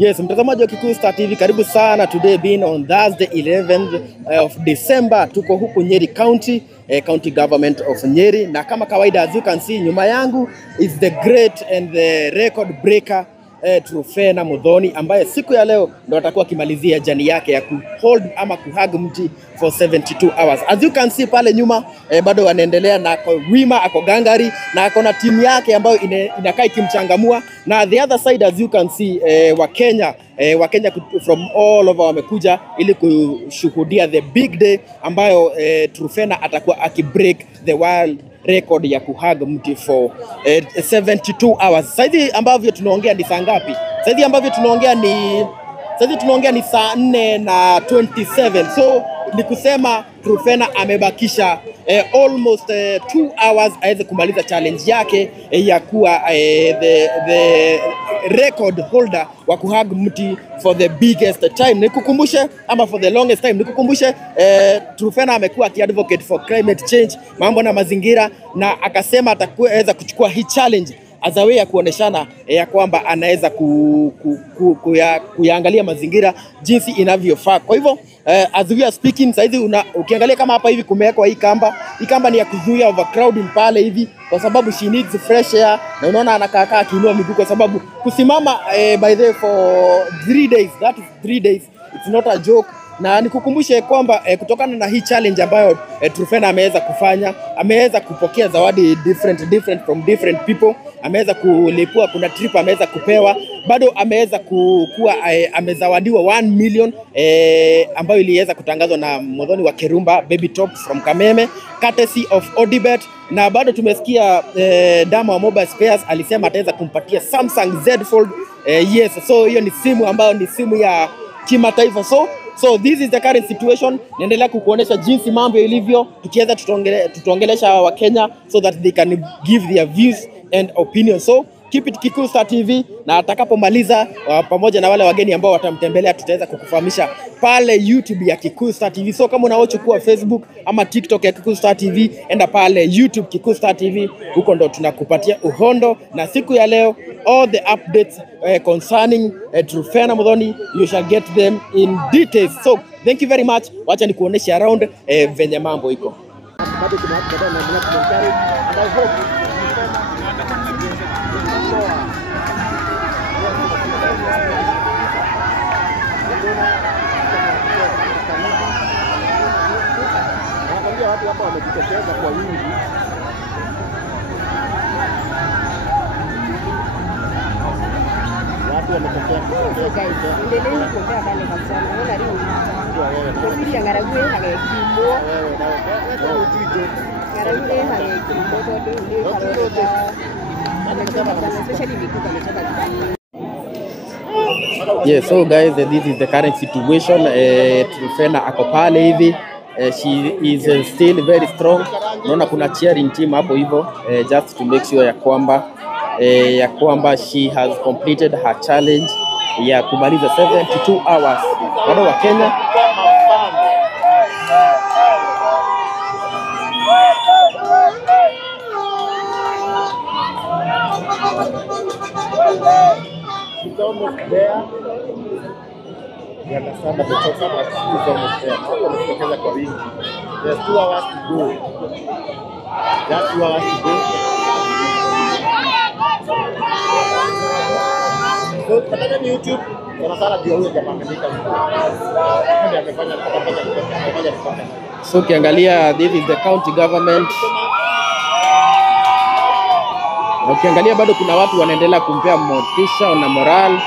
Yes, mtazamaji wa Kikuyu Star TV, karibu sana. Today being on Thursday 11th of December, tuko huku Nyeri County, County Government of Nyeri, na kama kawaida, as you can see nyuma yangu is the great and the record breaker Truphena Muthoni, ambaye siku ya leo ndo atakuwa kimalizia jani yake ya kuhold ama kuhug mti for 72 hours. As you can see pale nyuma bado wanaendelea na wima, ako gangari na ako na timu yake ambayo inakaa ikimchangamua, na the other side as you can see Wakenya from all over wamekuja ili kushuhudia the big day ambayo Truphena atakuwa akibreak the world record ya kuhug mti for 72 hours. Saizi ambavyo tunaongea ni saa ngapi? Saizi ambavyo tunaongea ni saa 4:27. So ni kusema Truphena amebakisha almost 2 hours aweze kumaliza challenge yake ya kuwa the record holder wa kuhug mti for the biggest time. Nikukumbushe ama for the longest time, nikukumbushe Truphena amekuwa akiadvocate for climate change, mambo na mazingira, na akasema atakuweza kuchukua hii challenge as a way ya kuoneshana ya kwamba anaweza kuyaangalia mazingira jinsi inavyofaa. Kwa hivyo as we are speaking saizi ukiangalia kama hapa hivi kumewekwa hii kamba ni ya kuzuia overcrowding pale hivi, kwa sababu she needs fresh air, na unaona anakaa akiinua miguu kwa sababu kusimama by the way for 3 days, that is 3 days, it's not a joke. Na nikukumbushe kwamba kutokana na hii challenge ambayo Truphena ameweza kufanya, ameweza kupokea zawadi different from different people, ameweza kulipua, kuna trip ameweza kupewa, bado ameweza kuwa amezawadiwa 1 million ambayo iliweza kutangazwa na Muthoni wa Kerumba Baby Top from Kameme courtesy of Odibet, na bado tumesikia dama wa Mobile Spares alisema ataweza kumpatia Samsung Z Fold. Yes, so hiyo ni simu ambayo ni simu ya kimataifa. So this is the current situation. Naendelea kukuonesha jinsi mambo ilivyo, tukiweza tutaongelesha wa Kenya so that they can give their views and opinions. So keep it Kikuyu Star TV, na atakapomaliza pamoja na wale wageni ambao watamtembelea tutaweza kukufahamisha pale YouTube ya Kikuyu Star TV. So kama unaochukua Facebook ama TikTok ya Kikuyu Star TV, enda pale YouTube Kikuyu Star TV, huko ndo tunakupatia uhondo na siku ya leo all the updates concerning Truphena Muthoni, you shall get them in details. So thank you very much. Wacha nikuoneshe around venye mambo iko. Bado kuna watu ambao wanaendelea kumentari, and I hope watu hapa wamejitokeza kwa wingi. Watu wametokea endelea kuongea pale kabisa. Naona leo ni ngarague hagekimo. Wewe ujije. Ngarague hagekimo todo ni especially because ametoka Dubai. Yeah, so guys, this is the current situation. Truphena ako pale hivi. She is still very strong. Naona kuna cheering team hapo hivyo just to make sure ya kwamba she has completed her challenge ya kumaliza 72 hours. Bado wa Kenya it's almost there. You understand that the chocolate is almost there. So wanatokeza kwa wingi. There's 2 hours to go. That's 2 hours to go. So katika YouTube sana ndio huyo jamaa ameandika. Ndio amefanya. So ukiangalia this is the county government. Ukiangalia bado kuna watu wanaendelea kumpea motisha na moral.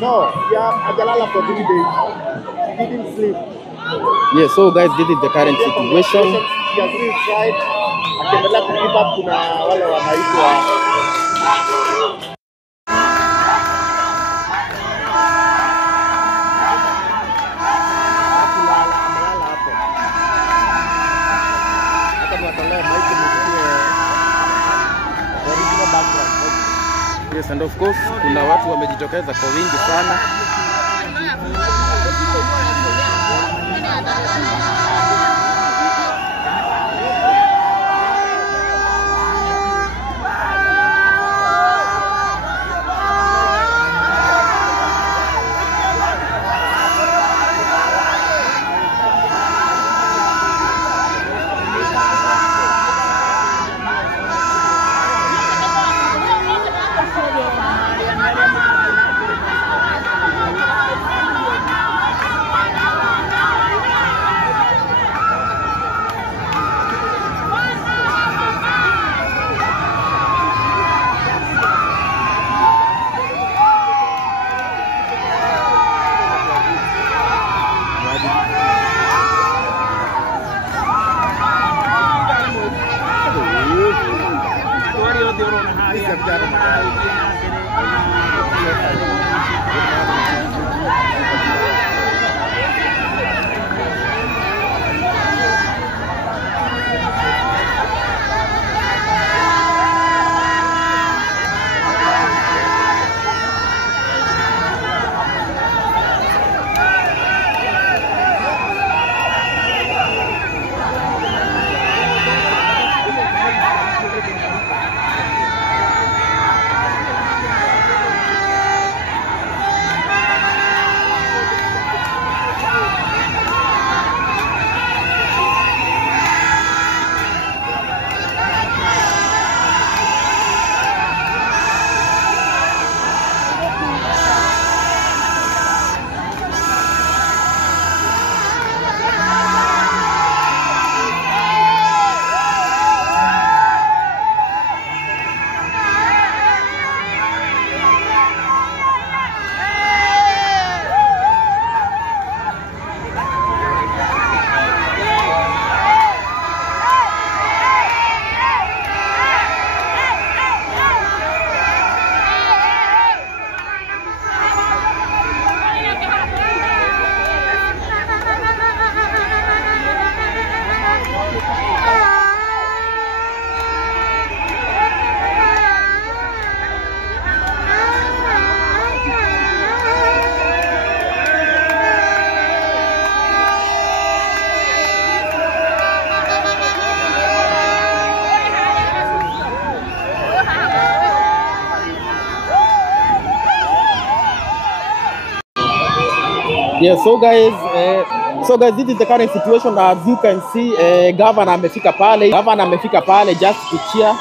No, yeah, ajalala for 3 days. He didn't sleep. Yeah, so guys, this is the current situation. He has really tried. Akiendelea kukeep up, kuna wale wanaitwa Yes, and of course kuna watu wamejitokeza kwa wingi sana. Yeah, so guys, this is the current situation. As you can see, governor amefika pale just to cheer.